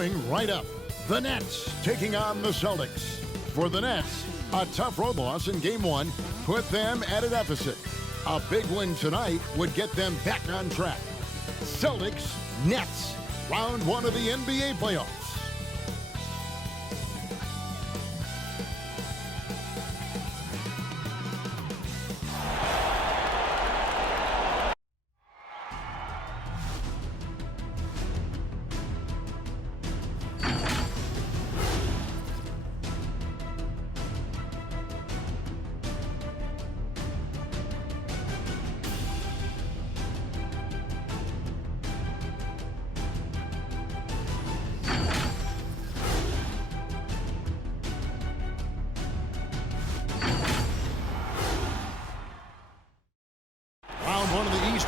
Coming right up, the Nets taking on the Celtics. For the Nets, a tough road loss in Game 1 put them at a deficit. A big win tonight would get them back on track. Celtics, Nets, round 1 of the NBA playoffs.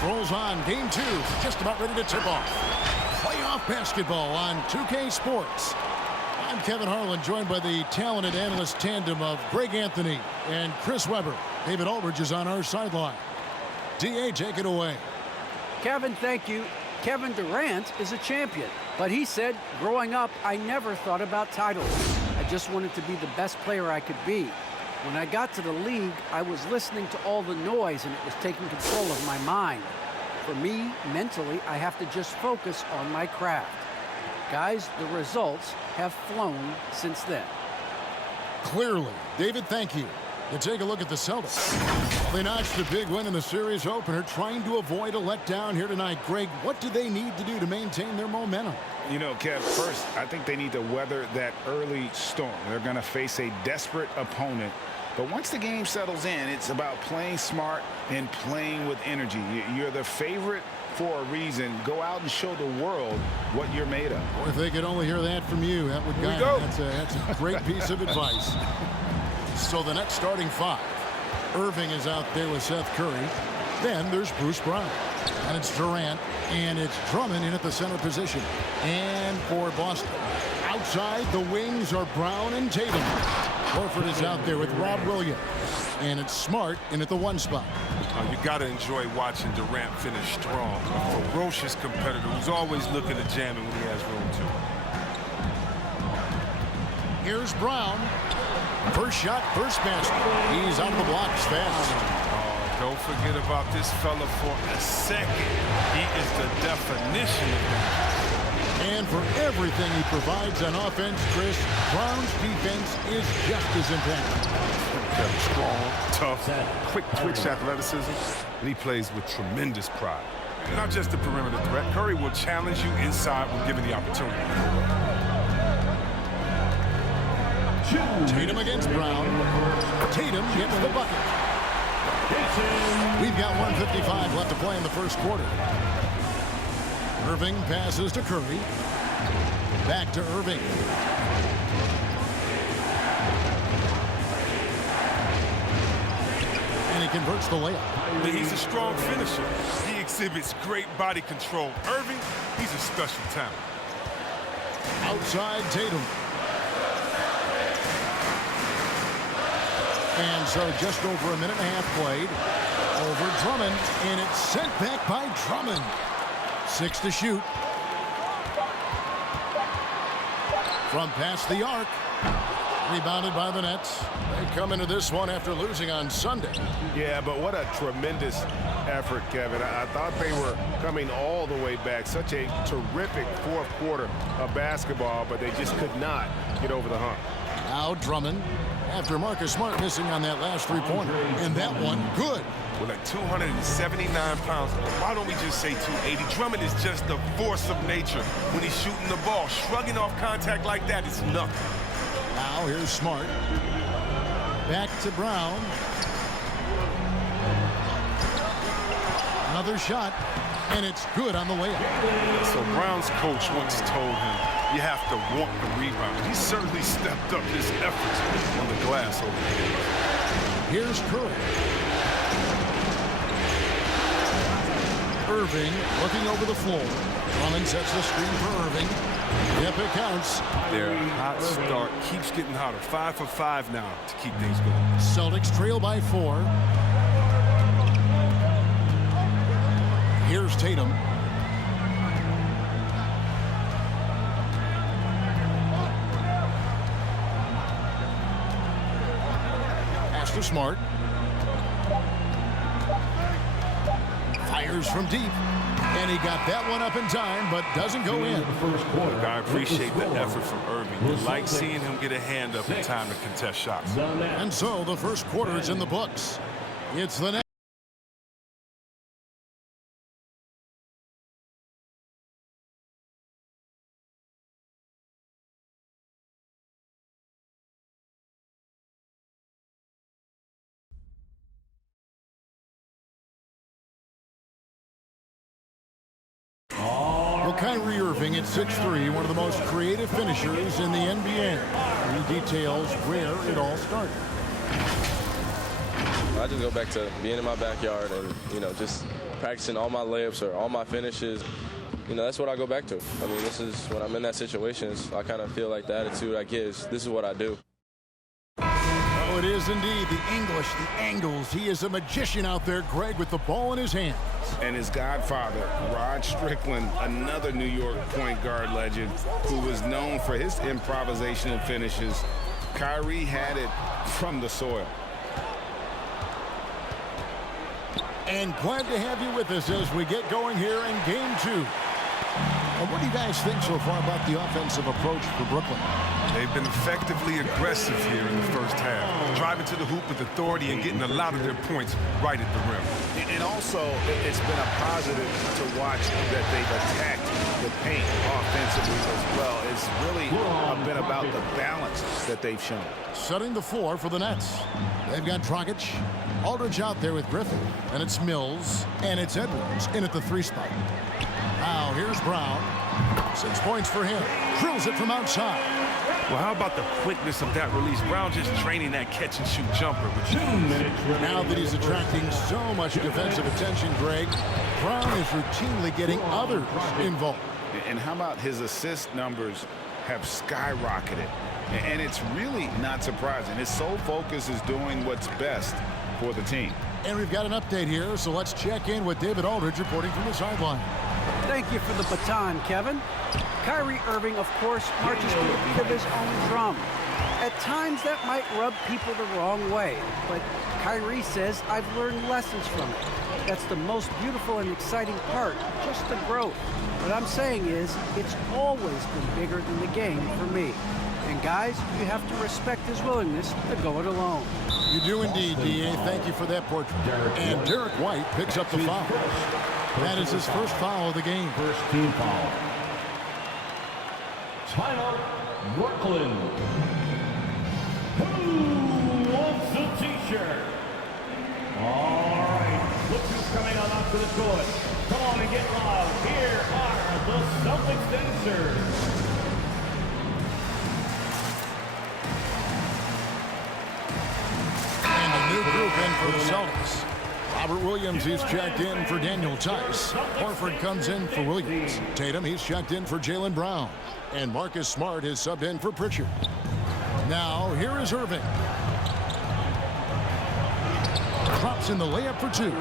Rolls on. Game 2 just about ready to tip off. Playoff basketball on 2K Sports. I'm Kevin Harlan, joined by the talented analyst tandem of Greg Anthony and Chris Webber. David Aldridge is on our sideline. DA, take it away. Kevin, thank you. Kevin Durant is a champion, but he said, growing up, I never thought about titles. I just wanted to be the best player I could be. When I got to the league, I was listening to all the noise and it was taking control of my mind. For me, mentally, I have to just focus on my craft. Guys, the results have flown since then. Clearly. David, thank you. To take a look at the Celtics. They notched a big win in the series opener, trying to avoid a letdown here tonight. Greg, what do they need to do to maintain their momentum? You know, Kev, first, I think they need to weather that early storm. They're going to face a desperate opponent. But once the game settles in, it's about playing smart and playing with energy. You're the favorite for a reason. Go out and show the world what you're made of. Boy, if they could only hear that from you, that would guide them. That's a great piece of advice. So the next starting 5. Irving is out there with Seth Curry. Then there's Bruce Brown. And it's Durant. And it's Drummond in at the center position. And for Boston, outside the wings are Brown and Tatum. Horford is out there with Rob Williams. And it's Smart in at the 1 spot. You got to enjoy watching Durant finish strong. A ferocious competitor who's always looking to jam it when he has room to. Here's Brown. First shot, first basket. He's out of the blocks fast. Don't forget about this fella for a second. He is the definition of that. And for everything he provides on offense, Chris, Brown's defense is just as impactful. Strong, tough, quick twitch athleticism, and he plays with tremendous pride. Not just the perimeter threat. Curry will challenge you inside when given the opportunity. Tatum against Brown. Tatum gets the bucket. We've got 1:55 left to play in the first quarter. Irving passes to Curry. Back to Irving. And he converts the layup. He's a strong finisher. He exhibits great body control. Irving, he's a special talent. Outside Tatum. And so just over a minute and a half played. Over Drummond, and it's sent back by Drummond. 6 to shoot. From past the arc. Rebounded by the Nets. They come into this one after losing on Sunday. Yeah, but what a tremendous effort, Kevin. I thought they were coming all the way back. Such a terrific fourth quarter of basketball, but they just could not get over the hump. Now Drummond, after Marcus Smart missing on that last three-pointer. And that one, good. With like 279 pounds, why don't we just say 280? Drummond is just the force of nature when he's shooting the ball. Shrugging off contact like that is nothing. Now here's Smart. Back to Brown. Another shot, and it's good on the layup. So Brown's coach once told him, you have to want the rebound. He certainly stepped up his efforts on the glass over here. Here's Curry. Irving looking over the floor. Drummond sets the screen for Irving. Yep, it counts. Their hot start keeps getting hotter. 5 for 5 now to keep things going. Celtics trail by 4. Here's Tatum. to Smart. Fires from deep. And he got that one up in time, but doesn't go in. Look, I appreciate the effort from Irving. You like seeing him get a hand up in time to contest shots. And so the first quarter is in the books. It's the next. Well, Kyrie Irving at 6'3", one of the most creative finishers in the NBA. He details where it all started. I just go back to being in my backyard and, just practicing all my layups or all my finishes. That's what I go back to. I mean, this is when I'm in that situation, I kind of feel like the attitude I get is this is what I do. Oh, it is indeed the English, the angles. He is a magician out there, Greg, with the ball in his hand. And his godfather, Rod Strickland, another New York point guard legend who was known for his improvisational finishes. Kyrie had it from the soil. And glad to have you with us as we get going here in Game 2. What do you guys think so far about the offensive approach for Brooklyn? They've been effectively aggressive here in the first half, driving to the hoop with authority and getting a lot of their points right at the rim. And also, it's been a positive to watch that they've attacked the paint offensively as well. It's really been about the balance that they've shown. Setting the floor for the Nets. They've got Dragic, Aldridge out there with Griffin, and it's Mills, and it's Edwards in at the 3 spot. Now here's Brown. 6 points for him. Drills it from outside. Well, how about the quickness of that release? Brown just training that catch-and-shoot jumper. Now that he's attracting so much defensive attention, Greg, Brown is routinely getting others involved. And how about his assist numbers have skyrocketed? And it's really not surprising. His sole focus is doing what's best for the team. And we've got an update here, so let's check in with David Aldridge reporting from the sideline. Thank you for the baton, Kevin. Kyrie Irving, of course, marches to the beat of his own drum. At times, that might rub people the wrong way, but Kyrie says, I've learned lessons from it. That's the most beautiful and exciting part, just the growth. What I'm saying is, it's always been bigger than the game for me. And guys, you have to respect his willingness to go it alone. You do indeed, D.A. Thank you for that portrait. And Derek White picks up the foul. That is his first foul of the game. First team foul. Timeout, Brooklyn. Who wants the t-shirt? All right, look who's coming on up to the court. Come on and get loud. Here are the Celtics dancers. New group in for the Celtics. Robert Williams, he's checked in for Daniel Tice. Horford comes in for Williams. Tatum, he's checked in for Jaylen Brown. And Marcus Smart is subbed in for Pritchard. Now, here is Irving. Drops in the layup for 2.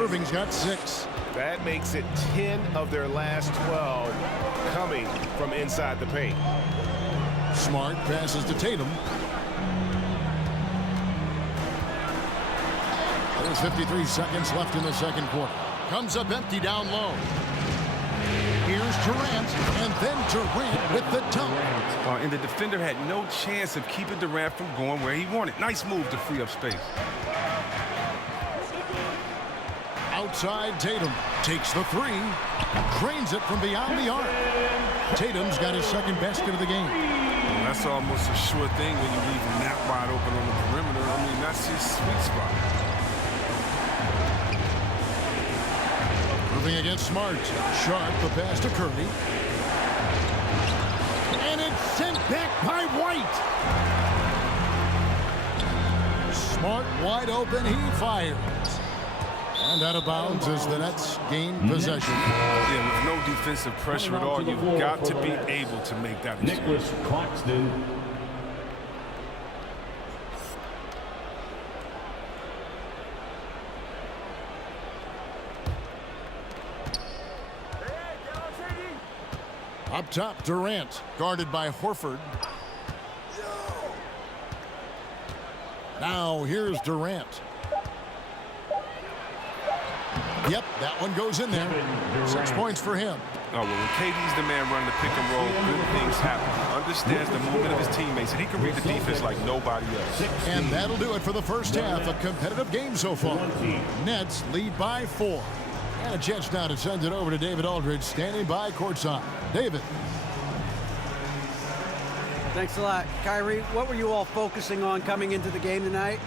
Irving's got 6. That makes it 10 of their last 12 coming from inside the paint. Smart passes to Tatum. There's 53 seconds left in the second quarter. Comes up empty down low. Here's Durant, and then Durant with the dunk. And the defender had no chance of keeping Durant from going where he wanted. Nice move to free up space. Outside, Tatum takes the 3. Drains it from beyond the arc. Tatum's got his second basket of the game. Well, that's almost a sure thing when you leave him that wide open on the perimeter. I mean, that's his sweet spot. Irving against Smart. Sharp, the pass to Curry. And it's sent back by White. Smart wide open, he fires. And out of bounds as the Nets gain possession. Yeah, with no defensive pressure at all, you've got to be able to make that exchange. Nicholas Claxton. Up top, Durant, guarded by Horford. Now here's Durant. Yep, that one goes in there. 6 points for him. Oh, well, when KD's the man running the pick and roll, good things happen. Understands the movement of his teammates, and he can read the defense like nobody else. And that'll do it for the first half. A competitive game so far. Nets lead by 4. And a chance now to send it over to David Aldridge, standing by courtside. David. Thanks a lot. Kyrie, what were you all focusing on coming into the game tonight?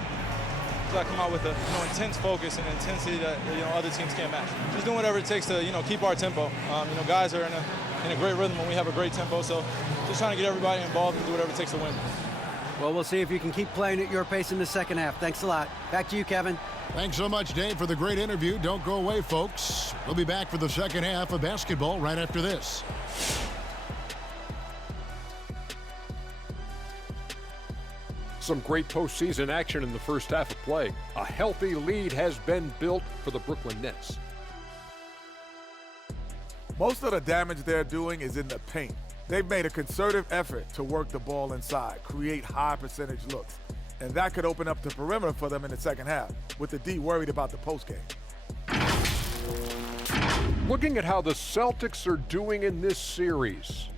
I come out with a intense focus and intensity that other teams can't match. Just doing whatever it takes to keep our tempo. Guys are in a great rhythm when we have a great tempo. So just trying to get everybody involved and do whatever it takes to win. Well, we'll see if you can keep playing at your pace in the second half. Thanks a lot. Back to you, Kevin. Thanks so much, Dave, for the great interview. Don't go away, folks. We'll be back for the second half of basketball right after this. Some great postseason action in the first half of play. A healthy lead has been built for the Brooklyn Nets. Most of the damage they're doing is in the paint. They've made a concerted effort to work the ball inside, create high percentage looks. And that could open up the perimeter for them in the second half, with the D worried about the postgame. Looking at how the Celtics are doing in this series.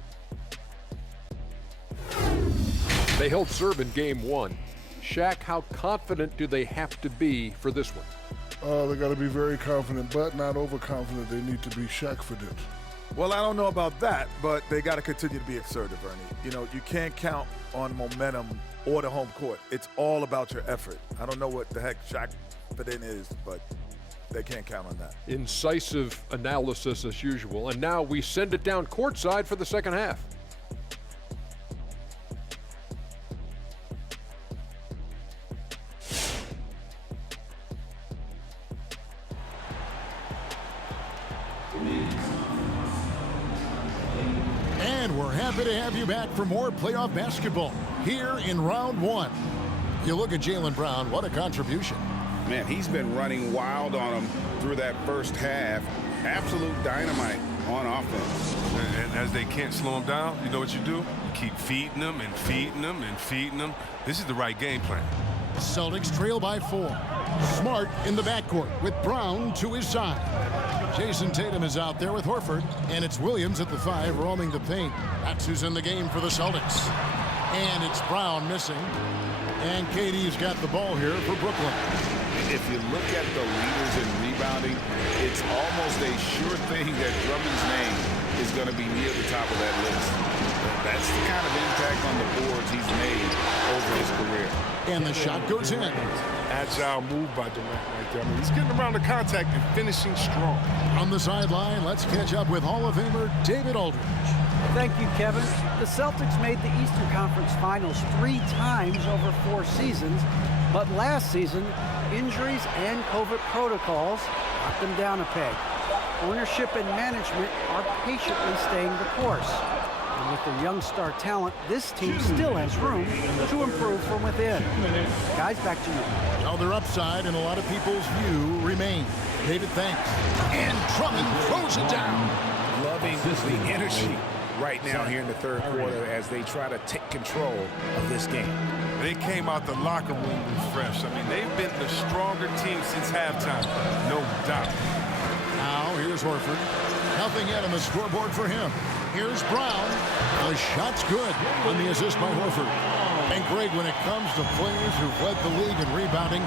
They held serve in game 1. Shaq, how confident do they have to be for this one? They got to be very confident, but not overconfident. They need to be Shaq-fident. Well, I don't know about that, but they got to continue to be assertive, Ernie. You can't count on momentum or the home court. It's all about your effort. I don't know what the heck Shaq-fident is, but they can't count on that. Incisive analysis as usual, and now we send it down courtside for the second half. And we're happy to have you back for more playoff basketball here in round 1. You look at Jaylen Brown, what a contribution. Man, he's been running wild on them through that first half. Absolute dynamite on offense. And as they can't slow him down, you know what you do? You keep feeding them and feeding them and feeding them. This is the right game plan. Celtics trail by 4. Smart in the backcourt with Brown to his side. Jason Tatum is out there with Horford, and it's Williams at the 5 roaming the paint. That's who's in the game for the Celtics. And it's Brown missing. And KD's got the ball here for Brooklyn. If you look at the leaders in rebounding, it's almost a sure thing that Drummond's name is going to be near the top of that list. That's the kind of impact on the boards he's made over his career. And the shot goes in. Agile move by Durant right there. I mean, he's getting around the contact and finishing strong. On the sideline, let's catch up with Hall of Famer David Aldridge. Thank you, Kevin. The Celtics made the Eastern Conference Finals 3 times over 4 seasons, but last season, injuries and COVID protocols knocked them down a peg. Ownership and management are patiently staying the course. And with their young star talent, this team still has room to improve from within. Guys, back to you. Now their upside in a lot of people's view remains. David, thanks. And Drummond throws it down. Loving the energy right now here in the third quarter as they try to take control of this game. They came out the locker room refreshed. I mean, they've been the stronger team since halftime, no doubt. Now here's Horford. Nothing yet on the scoreboard for him. Here's Brown. The shot's good on the assist by Horford. And Greg, when it comes to players who've led the league in rebounding,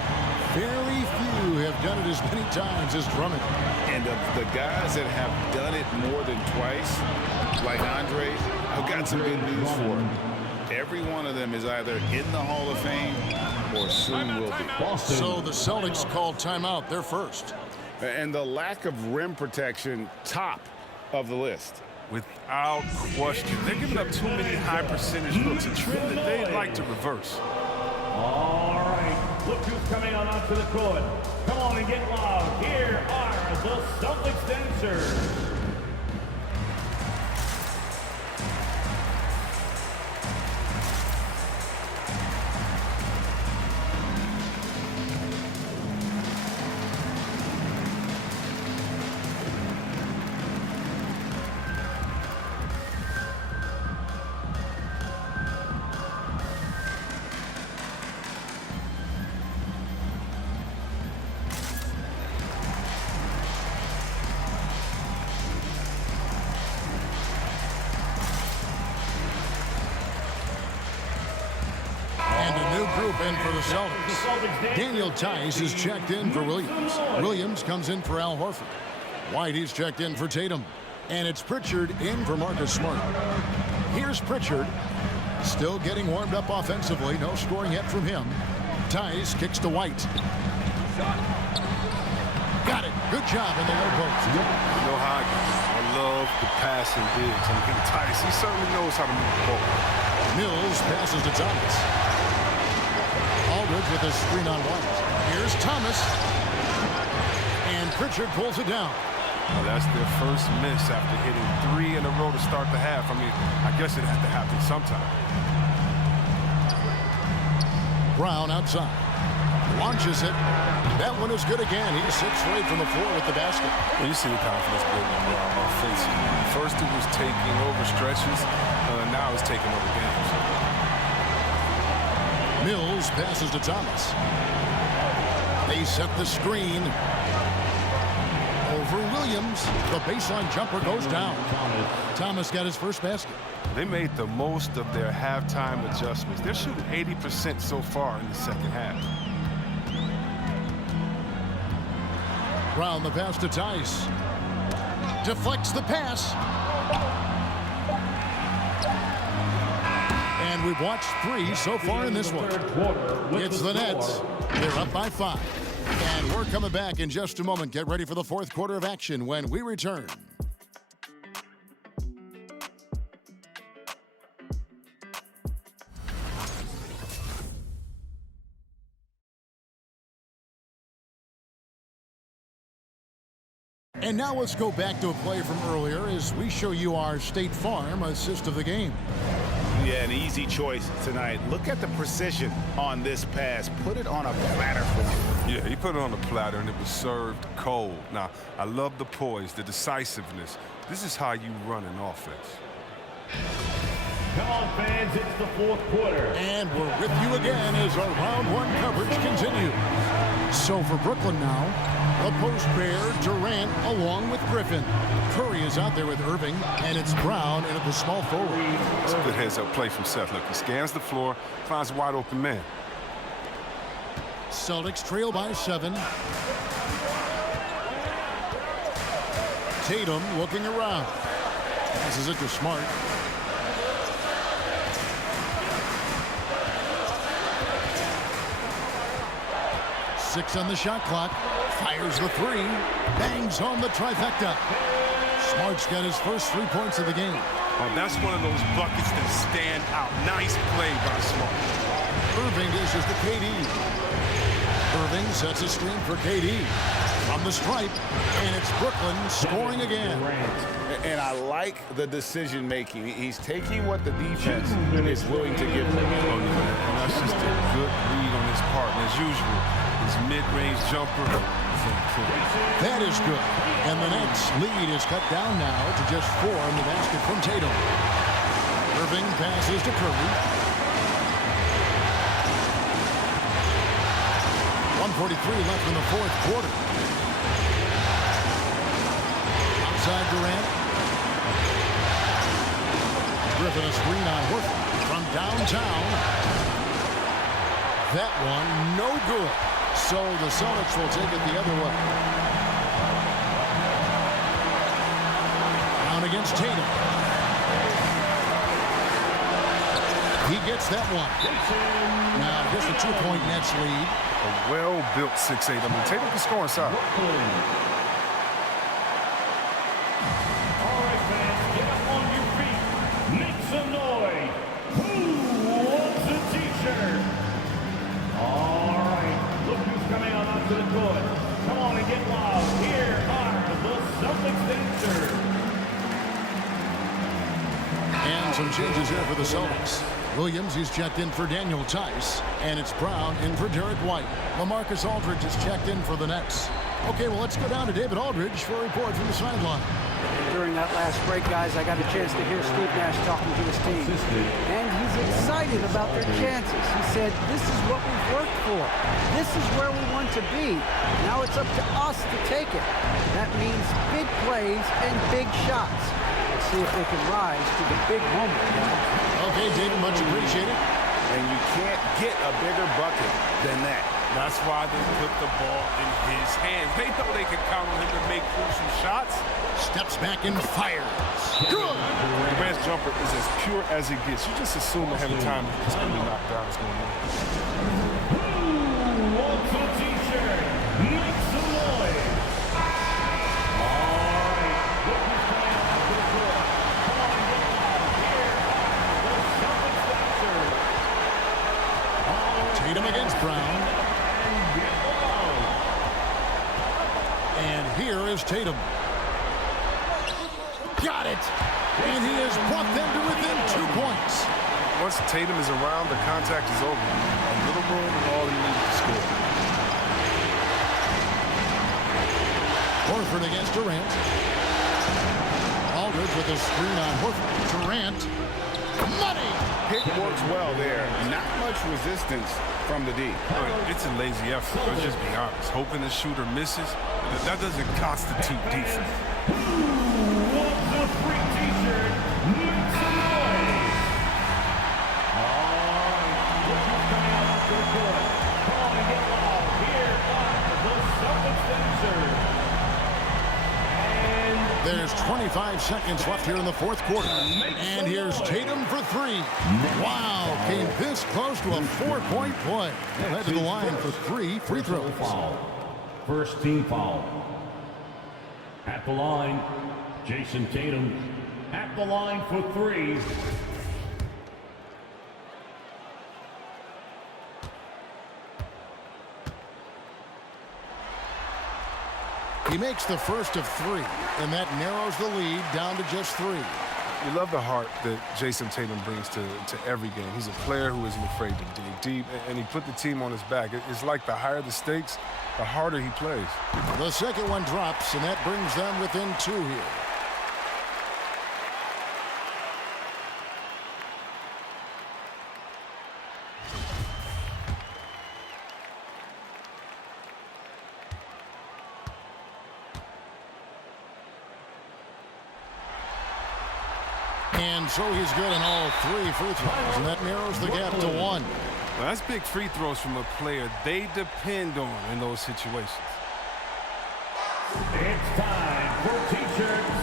very few have done it as many times as Drummond. And of the guys that have done it more than twice, like Andre, I've got some good news for him. Every one of them is either in the Hall of Fame or soon will be. So the Celtics called timeout. They're first. And the lack of rim protection, top of the list. Without question. They're giving up too many high percentage looks, a trend that they'd like to reverse. All right, look who's coming on onto the court. Come on and get loud. Here are the Celtics dancers. And a new group in for the Celtics. Daniel Tice is checked in for Williams. Williams comes in for Al Horford. Whitey's checked in for Tatum. And it's Pritchard in for Marcus Smart. Here's Pritchard. Still getting warmed up offensively. No scoring yet from him. Tice kicks to White. Got it. Good job in the low post. You know how I love the passing bigs. I mean, Tice, he certainly knows how to move the ball. Mills passes to Thomas. Aldridge with a screen on White. Here's Thomas. And Pritchard pulls it down. Well, that's their first miss after hitting 3 in a row to start the half. I mean, I guess it had to happen sometime. Brown outside. Launches it. That one is good again. He's 6 for 8 from the floor with the basket. Well, you see the confidence building Brown offensively. First it was taking over stretches. Now it's taking over games. Mills passes to Thomas. They set the screen. Over Williams. The baseline jumper goes down. Thomas got his first basket. They made the most of their halftime adjustments. They're shooting 80% so far in the second half. Brown the pass to Tice. Deflects the pass. And we've watched 3 so far in this one. It's the Nets. They're up by 5. And we're coming back in just a moment. Get ready for the fourth quarter of action when we return. And now let's go back to a play from earlier as we show you our State Farm assist of the game. Yeah, an easy choice tonight. Look at the precision on this pass. Put it on a platter for him. Yeah, he put it on the platter and it was served cold. Now, I love the poise, the decisiveness. This is how you run an offense. Come on, fans, it's the fourth quarter. And we're with you again as our round 1 coverage continues. So for Brooklyn now, the post pair, Durant along with Griffin. Curry is out there with Irving, and it's Brown in at the small forward. It's a good heads-up play from Seth. Look, he scans the floor, finds a wide-open man. Celtics trail by 7. Tatum looking around. Passes it to Smart. Six on the shot clock. Fires the 3. Bangs home the trifecta. Smart's got his first 3 points of the game. Oh, that's one of those buckets that stand out. Nice play by Smart. Irving dishes to KD. Irving sets a screen for KD. From the stripe, and it's Brooklyn scoring again. And I like the decision making. He's taking what the defense is willing to give him. Oh, yeah, and that's just a good read on his part. And as usual, his mid-range jumper. That is good. And the Nets lead is cut down now to just 4 in the basket from Tatum. Irving passes to Curry. 1:43 left in the fourth quarter. Outside Durant. Griffin a screen on Horford from downtown. That one no good. So the Celtics will take it the other way. Down against Tatum. He gets that one. Now just a 2-point Nets lead. A well-built 6'8". I mean, Tatum can score inside. All right, fans, get up on your feet. Make some noise. Who wants a T-shirt? All right, look who's coming on onto the court. Come on and get loud. Here are the Celtics dancers. And some changes here for the Celtics. Williams, he's checked in for Daniel Tice. And it's Brown in for Derek White. LaMarcus Aldridge is checked in for the Nets. Okay, well, let's go down to David Aldridge for a report from the sideline. During that last break, guys, I got a chance to hear Steve Nash talking to his team. And he's excited about their chances. He said, this is what we've worked for. This is where we want to be. Now it's up to us to take it. That means big plays and big shots. Let's see if they can rise to the big moment. Okay, David, much appreciated. and you can't get a bigger bucket than that. That's why they put the ball in his hands. They know they can count on him to make crucial shots. Steps back and fires. Good. Durant's jumper is as pure as it gets. You just assume ahead of time it's going to be knocked down. It's going to Who wants a t-shirt? Make some noise. All right. Look who's coming out to the court. Come on, get loud. Here are the Celtics dancers. Tatum against Brown. And get loud. And here is Tatum. Got it. And he has brought them to within 2 points. Once Tatum is around, the contact is over. A little room and all he needs to score. Horford against Durant. Aldridge with a screen on Horford. Durant. Money. Pick works well there. Not much resistance from the D. It's a lazy effort. Let's just be honest. Hoping the shooter misses, that doesn't constitute defense. Wants a free t-shirt? Make some noise. All right. Look who's coming out to the court. Come on and get loud. Here are the Celtics dancers. And There's 25 seconds left here in the fourth quarter. And here's Tatum for three. Wow, came this close to a 4-point play. He'll head to the line for 3 free throws. foul. First team foul. At the line, Jason Tatum. At the line for 3. He makes the first of 3, and that narrows the lead down to just 3. You love the heart that Jason Tatum brings to every game. He's a player who isn't afraid to dig deep, and he put the team on his back. It's like the higher the stakes, the harder he plays. The second one drops, and that brings them within 2 here. And so he's good in all 3 free throws, and that narrows the gap to 1. Well, that's big free throws from a player they depend on in those situations. It's time for t-shirts.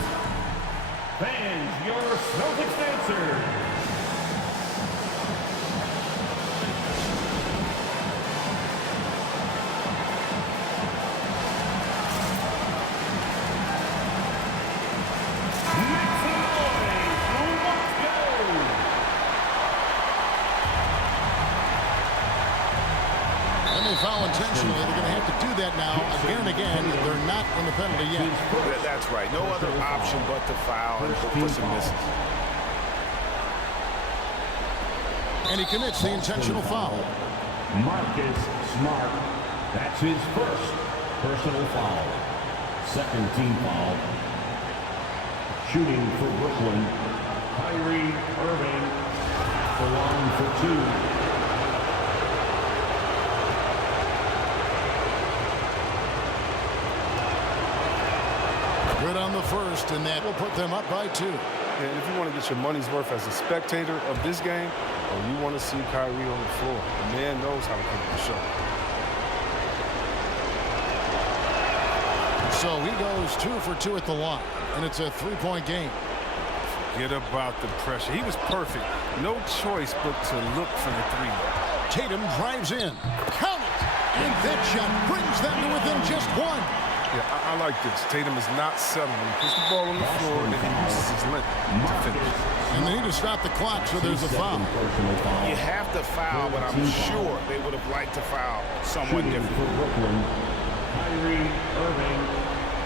Fans, your Celtics dancers. Foul intentionally. They're going to have to do that now again and again. They're not in the penalty yet. That's right. No other option but to foul and hope for some misses. And he commits the intentional foul. Marcus Smart. That's his first personal foul. Second team foul. Shooting for Brooklyn. Kyrie Irving. The line for 2. Good on the first, and that will put them up by 2. And if you want to get your money's worth as a spectator of this game, or you want to see Kyrie on the floor, the man knows how to put up the show. So he goes 2 for 2 at the line, and it's a 3-point game. Forget about the pressure. He was perfect. No choice but to look for the 3. Tatum drives in. Count it! And that shot brings them to within just 1. Yeah, I like this. Tatum is not settling. He puts the ball on the floor, and then he uses his length to finish. And they need to stop the clock, so there's a foul. You have to foul, but I'm sure they would have liked to foul someone different. For Brooklyn, Kyrie Irving,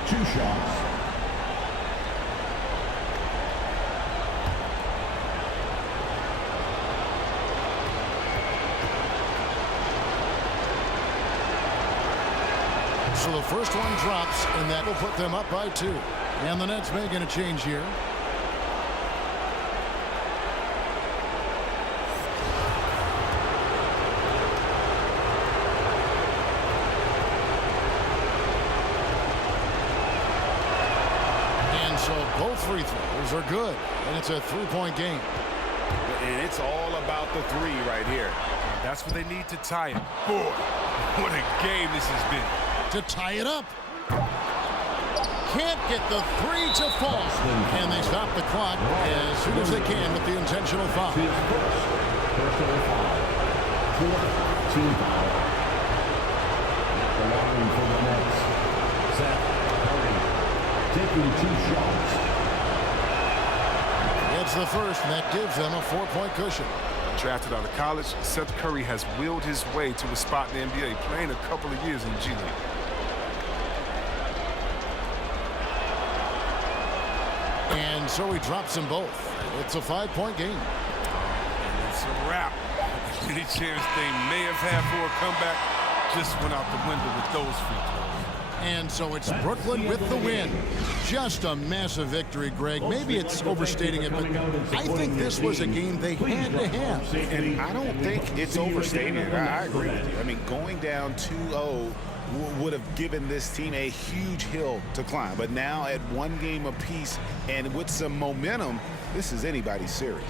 2 shots. So the first one drops, and that will put them up by 2. And the Nets making a change here. And so both free throws are good, and it's a 3-point game. and it's all about the three right here. That's what they need to tie it. Boy, what a game this has been. To tie it up. Can't get the three to fall. And they stop the clock as soon as they can with the intentional foul. Personal foul. Fourth team foul. The line for the Nets. Seth Curry taking 2 shots. It's the first, and that gives them a 4-point cushion. Drafted out of college, Seth Curry has willed his way to a spot in the NBA, playing a couple of years in G League. And so he drops them both. It's a 5-point game. And it's a wrap. Any chance they may have had for a comeback just went out the window with those free throws. And so it's Brooklyn with the win. Just a massive victory, Greg. Maybe it's overstating it, but I think this was a game they had to have. And I don't think it's overstated. I agree with you. I mean, going down 2-0 would have given this team a huge hill to climb. But now at 1 game apiece and with some momentum, this is anybody's series.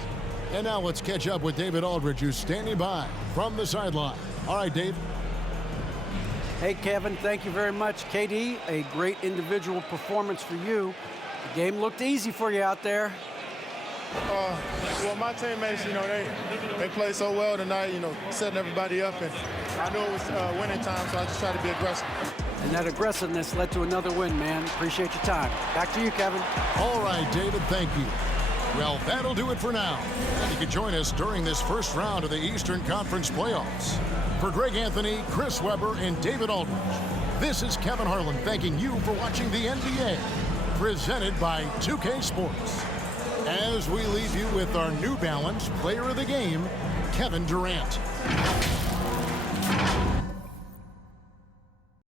And now let's catch up with David Aldridge, who's standing by from the sideline. All right, Dave. Hey, Kevin, thank you very much. KD, a great individual performance for you. The game looked easy for you out there. Well, my teammates, they played so well tonight, setting everybody up. And I knew it was winning time, so I just tried to be aggressive. And that aggressiveness led to another win, man. Appreciate your time. Back to you, Kevin. All right, David, thank you. Well, that'll do it for now. And you can join us during this first round of the Eastern Conference playoffs. For Greg Anthony, Chris Webber, and David Aldridge, this is Kevin Harlan thanking you for watching the NBA, presented by 2K Sports. As we leave you with our New Balance Player of the Game, Kevin Durant.